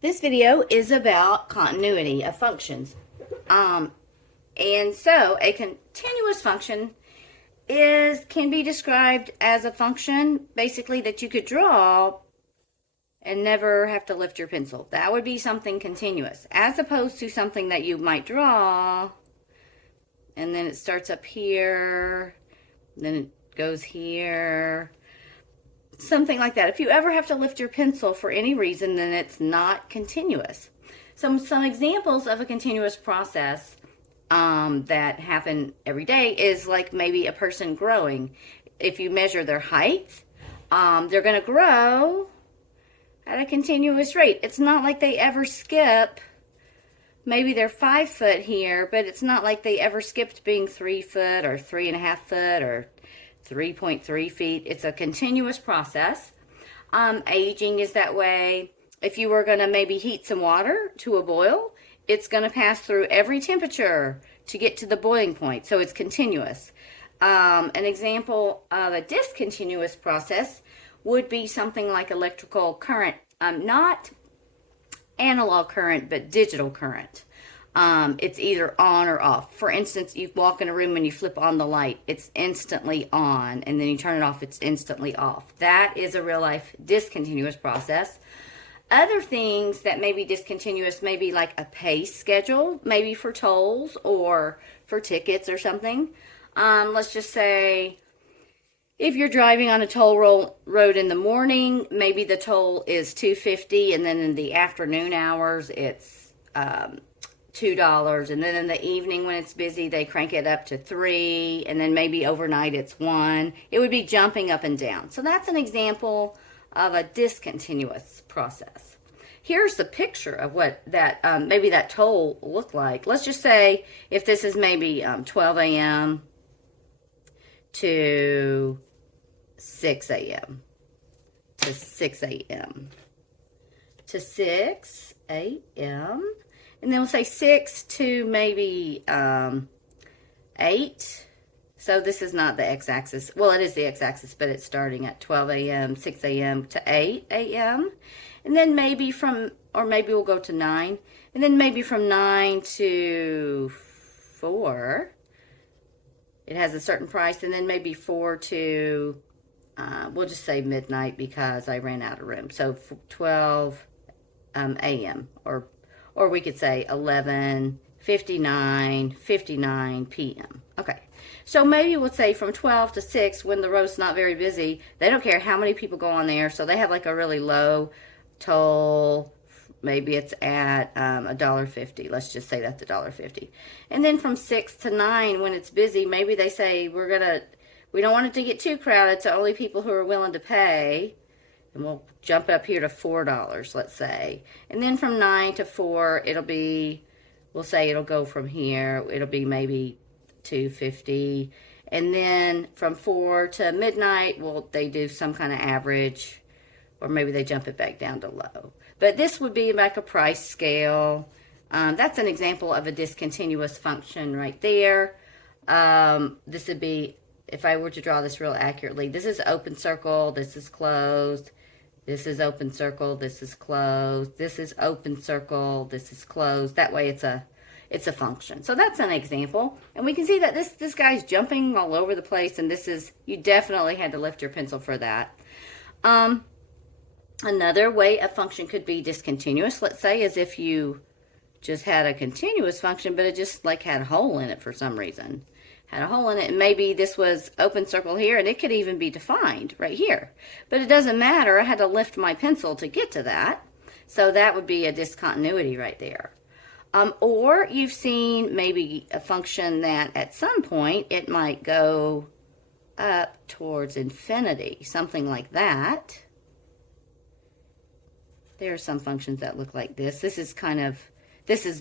This video is about continuity of functions. And so a continuous function can be described as a function basically that you could draw and never have to lift your pencil. That would be something continuous, as opposed to something that you might draw and then it starts up here, then it goes here, something like that. If you ever have to lift your pencil for any reason, then it's not continuous. Some examples of a continuous process that happen every day is like maybe a person growing. If you measure their height, they're going to grow at a continuous rate. It's not like they ever skip. Maybe they're 5 foot here, but it's not like they ever skipped being 3 foot or 3.5 foot or 3.3 feet. It's a continuous process. Aging is that way. If you were going to maybe heat some water to a boil, it's going to pass through every temperature to get to the boiling point. So it's continuous. An example of a discontinuous process would be something like electrical current. Not analog current, but digital current. It's either on or off. For instance, you walk in a room and you flip on the light, it's instantly on, and then you turn it off, it's instantly off. That is a real life discontinuous process. Other things that may be discontinuous may be like a pay schedule, maybe for tolls or for tickets or something. Let's just say if you're driving on a toll road in the morning, maybe the toll is $2.50, and then in the afternoon hours it's $2, and then in the evening when it's busy they crank it up to $3, and then maybe overnight it's $1. It would be jumping up and down. So that's an example of a discontinuous process. Here's the picture of what that maybe that toll looked like. Let's just say if this is maybe 12 a.m. to 6 a.m. to 6 a.m. to 6 a.m. and then we'll say 6 to maybe 8. So this is not the x-axis. Well, it is the x-axis, but it's starting at 12 a.m., 6 a.m. to 8 a.m. And then maybe maybe we'll go to 9. And then maybe from 9 to 4, it has a certain price. And then maybe 4 to, we'll just say midnight because I ran out of room. So 12 a.m. or we could say 11:59 p.m. Okay. So maybe we'll say from 12 to 6 when the road's not very busy. They don't care how many people go on there. So they have like a really low toll. Maybe it's at $1.50. Let's just say that's $1.50. And then from 6 to 9 when it's busy, maybe they say we don't want it to get too crowded, so only people who are willing to pay. And we'll jump up here to $4, let's say. And then from 9 to 4, we'll say it'll go from here. It'll be maybe $2.50. And then from 4 to midnight, they do some kind of average, or maybe they jump it back down to low. But this would be like a price scale. That's an example of a discontinuous function right there. This would be, if I were to draw this real accurately, this is open circle, this is closed, this is open circle, this is closed, this is open circle, this is closed. That way it's a function. So that's an example. And we can see that this guy's jumping all over the place, and you definitely had to lift your pencil for that. Another way a function could be discontinuous, let's say, is if you just had a continuous function, but it just like had a hole in it for some reason. Had a hole in it, and maybe this was open circle here, and it could even be defined right here. But it doesn't matter. I had to lift my pencil to get to that. So that would be a discontinuity right there. Or you've seen maybe a function that at some point it might go up towards infinity, something like that. There are some functions that look like this.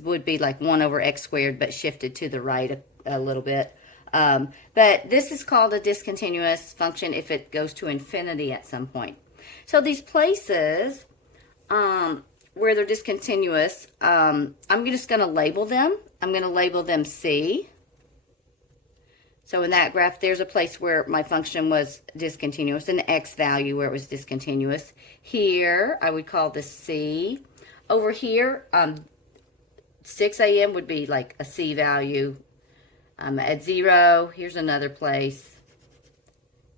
Would be like 1 over x squared, but shifted to the right a little bit. But this is called a discontinuous function if it goes to infinity at some point. So these places where they're discontinuous, I'm just going to label them. I'm going to label them C. So in that graph, there's a place where my function was discontinuous, an x value where it was discontinuous. Here, I would call this C. Over here, 6 a.m. would be like a C value. At 0, here's another place.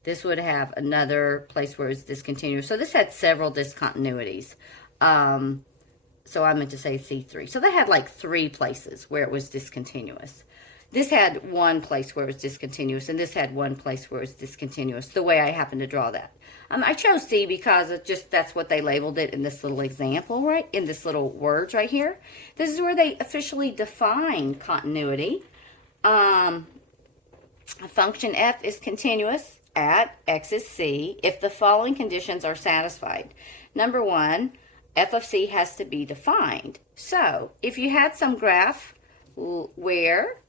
This would have another place where it's discontinuous. So this had several discontinuities. So I meant to say C3. So they had like 3 places where it was discontinuous. This had 1 place where it was discontinuous, and this had 1 place where it was discontinuous, the way I happened to draw that. I chose C because it's just that's what they labeled it in this little example, right? In this little words right here. This is where they officially define continuity. A function f is continuous at x is c if the following conditions are satisfied. Number 1, f of c has to be defined. So if you had some graph where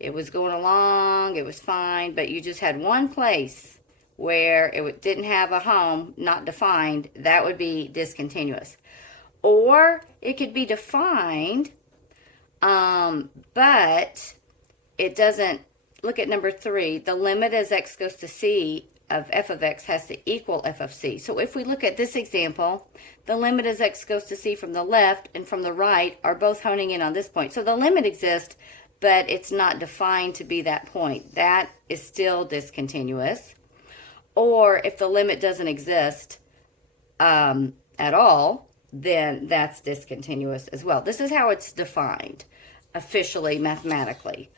it was going along, it was fine, but you just had one place where it didn't have a home, not defined, that would be discontinuous. Or it could be defined, but it doesn't. Look at number 3. The limit as x goes to c of f of x has to equal f of c. So if we look at this example, the limit as x goes to c from the left and from the right are both honing in on this point. So the limit exists, but it's not defined to be that point. That is still discontinuous. Or if the limit doesn't exist at all, then that's discontinuous as well. This is how it's defined officially, mathematically.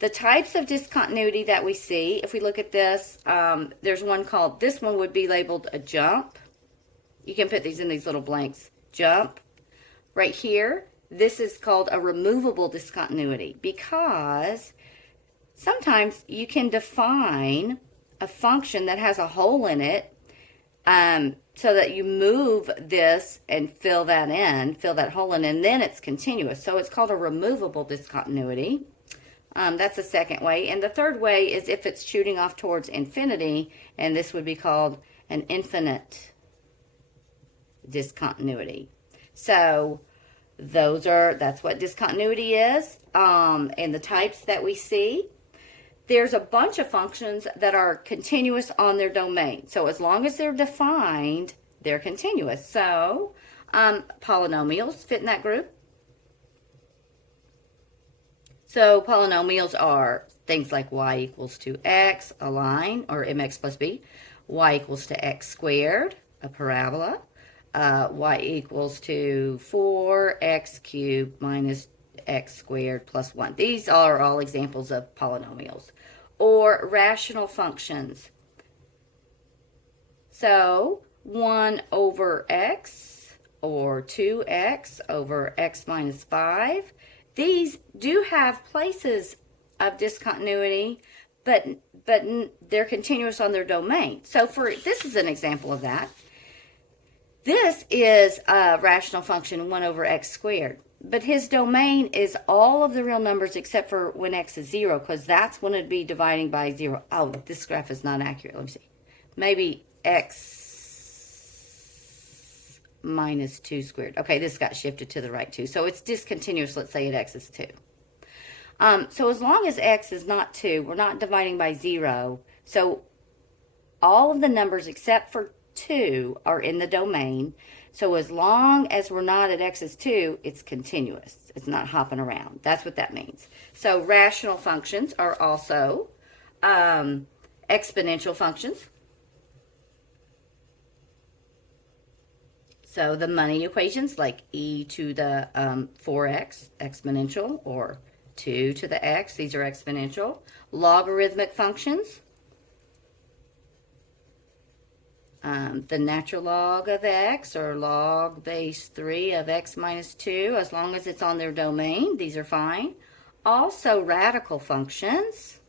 The types of discontinuity that we see, if we look at this, there's one called, this one would be labeled a jump. You can put these in these little blanks. Jump. Right here, this is called a removable discontinuity because sometimes you can define a function that has a hole in it so that you move this and fill that hole in, and then it's continuous. So it's called a removable discontinuity. That's the second way. And the third way is if it's shooting off towards infinity, and this would be called an infinite discontinuity. So that's what discontinuity is, and the types that we see. There's a bunch of functions that are continuous on their domain. So as long as they're defined, they're continuous. So polynomials fit in that group. So polynomials are things like y equals to x, a line, or mx plus b, y equals to x squared, a parabola, y equals to 4x cubed minus x squared plus 1. These are all examples of polynomials. Or rational functions. So 1 over x or 2x over x minus 5. These do have places of discontinuity, but they're continuous on their domain. So this is an example of that. This is a rational function, 1 over x squared. But his domain is all of the real numbers except for when x is 0, because that's when it'd be dividing by 0. Oh, this graph is not accurate. Let me see. Maybe x minus 2 squared. Okay, this got shifted to the right too. So it's discontinuous, let's say at x is 2. So as long as x is not 2, we're not dividing by 0. So all of the numbers except for 2 are in the domain. So as long as we're not at x is 2, it's continuous. It's not hopping around. That's what that means. So rational functions are also exponential functions. So the money equations like e to the 4x, exponential, or 2 to the x, these are exponential. Logarithmic functions, the natural log of x, or log base 3 of x minus 2, as long as it's on their domain, these are fine. Also radical functions,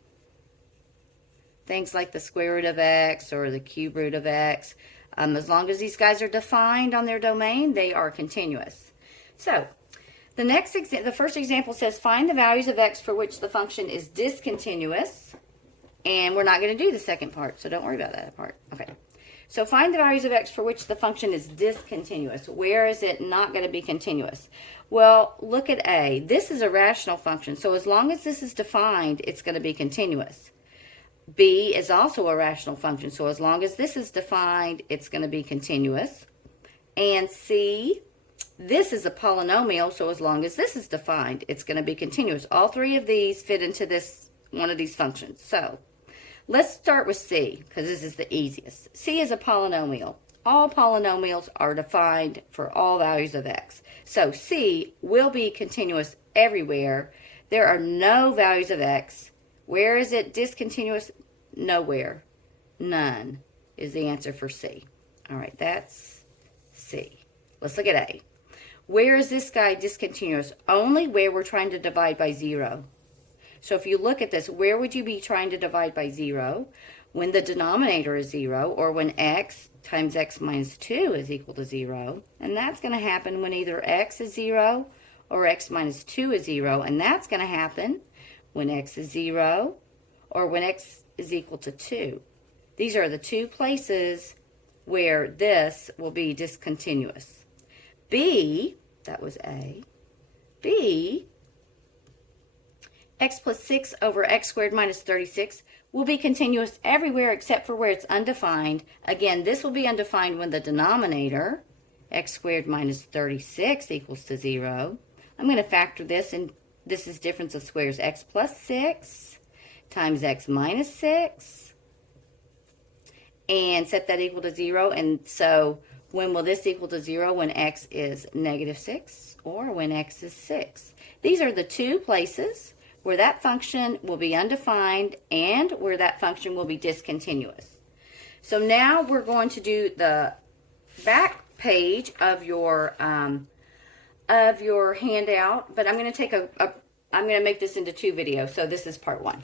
things like the square root of x or the cube root of x. As long as these guys are defined on their domain, they are continuous. So the first example says find the values of x for which the function is discontinuous. And we're not going to do the second part, so don't worry about that part. Okay. So find the values of x for which the function is discontinuous. Where is it not going to be continuous? Well, look at A. This is a rational function, so as long as this is defined, it's going to be continuous. B is also a rational function, so as long as this is defined, it's going to be continuous. And C This is a polynomial, so as long as this is defined, it's going to be continuous. All three of these fit into this one of these functions. So let's start with C, because this is the easiest. C is a polynomial. All polynomials are defined for all values of x. So C will be continuous everywhere. There are no values of x. Where is it discontinuous? Nowhere. None is the answer for C. All right, that's C. Let's look at A. Where is this guy discontinuous? Only where we're trying to divide by 0. So if you look at this, where would you be trying to divide by 0? When the denominator is 0, or when x times x minus 2 is equal to 0. And that's going to happen when either x is 0 or x minus 2 is 0. And that's going to happen when x is 0 or when x is equal to 2. These are the two places where this will be discontinuous. B, that was A, B, x plus 6 over x squared minus 36 will be continuous everywhere except for where it's undefined. Again, this will be undefined when the denominator, x squared minus 36 equals to 0. I'm going to factor this, and this is difference of squares. X plus 6 times x minus 6, and set that equal to 0. And so when will this equal to 0? When x is negative 6 or when x is 6. These are the two places where that function will be undefined and where that function will be discontinuous. So now we're going to do the back page of your handout, but I'm going to take I'm going to make this into two videos. So this is part 1.